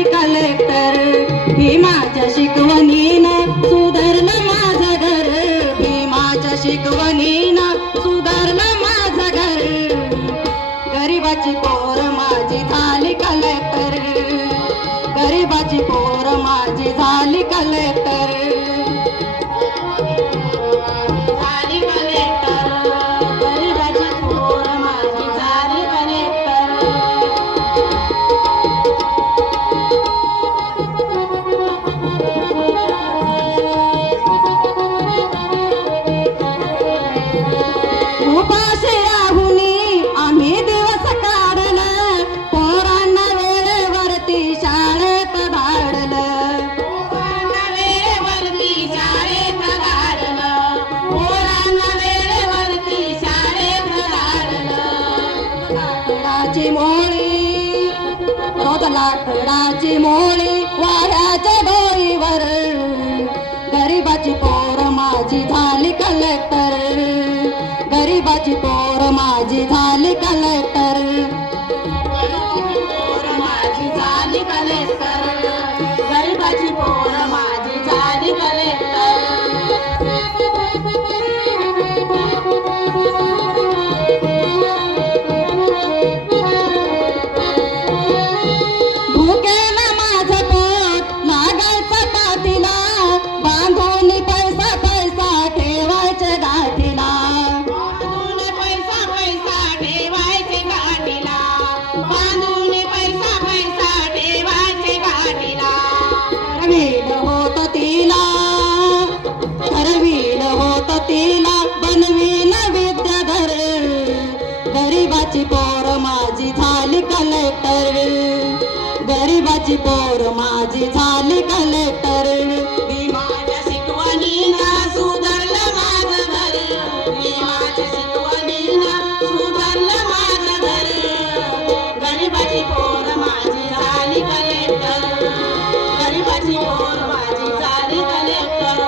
झाली कलेक्टर. भीमाच्या शिकवणीनं सुधारलं माझं घर. भीमाच्या शिकवणीनं सुधारलं माझं घर. गरिबाची पोर माझी झाली कलेक्टर. गरिबाची पोर माझी झाली कलेक्टर. झाली कलेक्टर. गरिबाची पोर माझी झाली कलेक्टर. उपाशी राहुनी आम्ही दिवस काढलं. पोरांना वेळेवरती शाळेत धाडलं. पोरांना वेळेवरती शाळेत धाडलं. पोरांना वेळेवरती शाळेत धाडलं. लाकडाची मोळी रोज लाकडाची मोळी वाऱ्याच्या डोईवर. गरिबाची पोर माझी झाली कलेक्टर. गरिबाची पोर माझी झाली कलेक्टर. पोर माझी झाली कलेक्टर. गरिबाची पोर माझी झाली कलेक्टर. भुकेनं माझं पोट लागायचं पाठीला. बांधून पैसा पैसा ठेवायचे गाठीला. बांधून पैसा पैसा ठेवायचे गाठीला. बांधून पैसा पैसा ठेवायचे गाठीला. ठरविलं होतं तिला. ठरविलं होतं तिला बनवीन विद्याधर. गरिबाची पोर माझी झाली कलेक्टर. गरिबाची पोर माझी झाली कलेक्टर. भीमाच्या शिकवणीनं सुधारलं माझं घर. भीमाच्या शिकवणीनं सुधारलं माझं घर. गरिबाची पोर माझी झाली कलेक्टर. गरिबाची पोर माझी झाली कलेक्टर.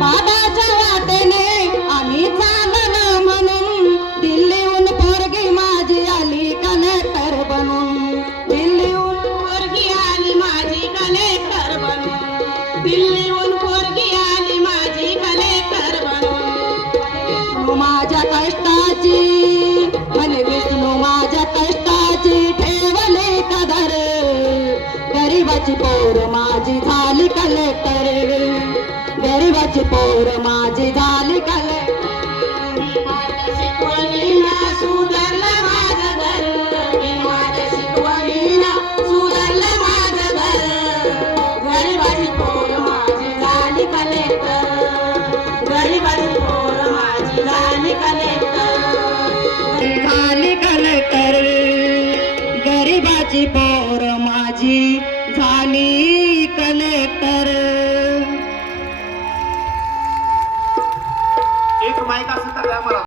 बाबाच्या वाटेने आम्ही चाललो म्हणून. दिल्लीहून पोरगी माझी आली कलेक्टर बनून. दिल्लीहून पोरगी आली माझी कलेक्टर बनून. दिल्लीहून पोरगी आली माझी कलेक्टर बनून. माझ्या कष्टाची म्हणे विष्णू माझ्या कष्टाची ठेवली कदर. गरिबाची पोर माझी झाली कलेक्टर. गरिबाची पोर माझी झाली कलेक्टर. भीमाच्या शिकवणीनं सुधारलं माझं घर. भीमाच्या शिकवणीनं सुधारलं माझं घर. गरिबाची पोर माझी झाली कलेक्टर. गरिबाची पोर माझी झाली कलेक्टर. झाली कलेक्टर. गरिबाची पोर माझी झाली कलेक्टर. एक माईक असेल तर द्या मला.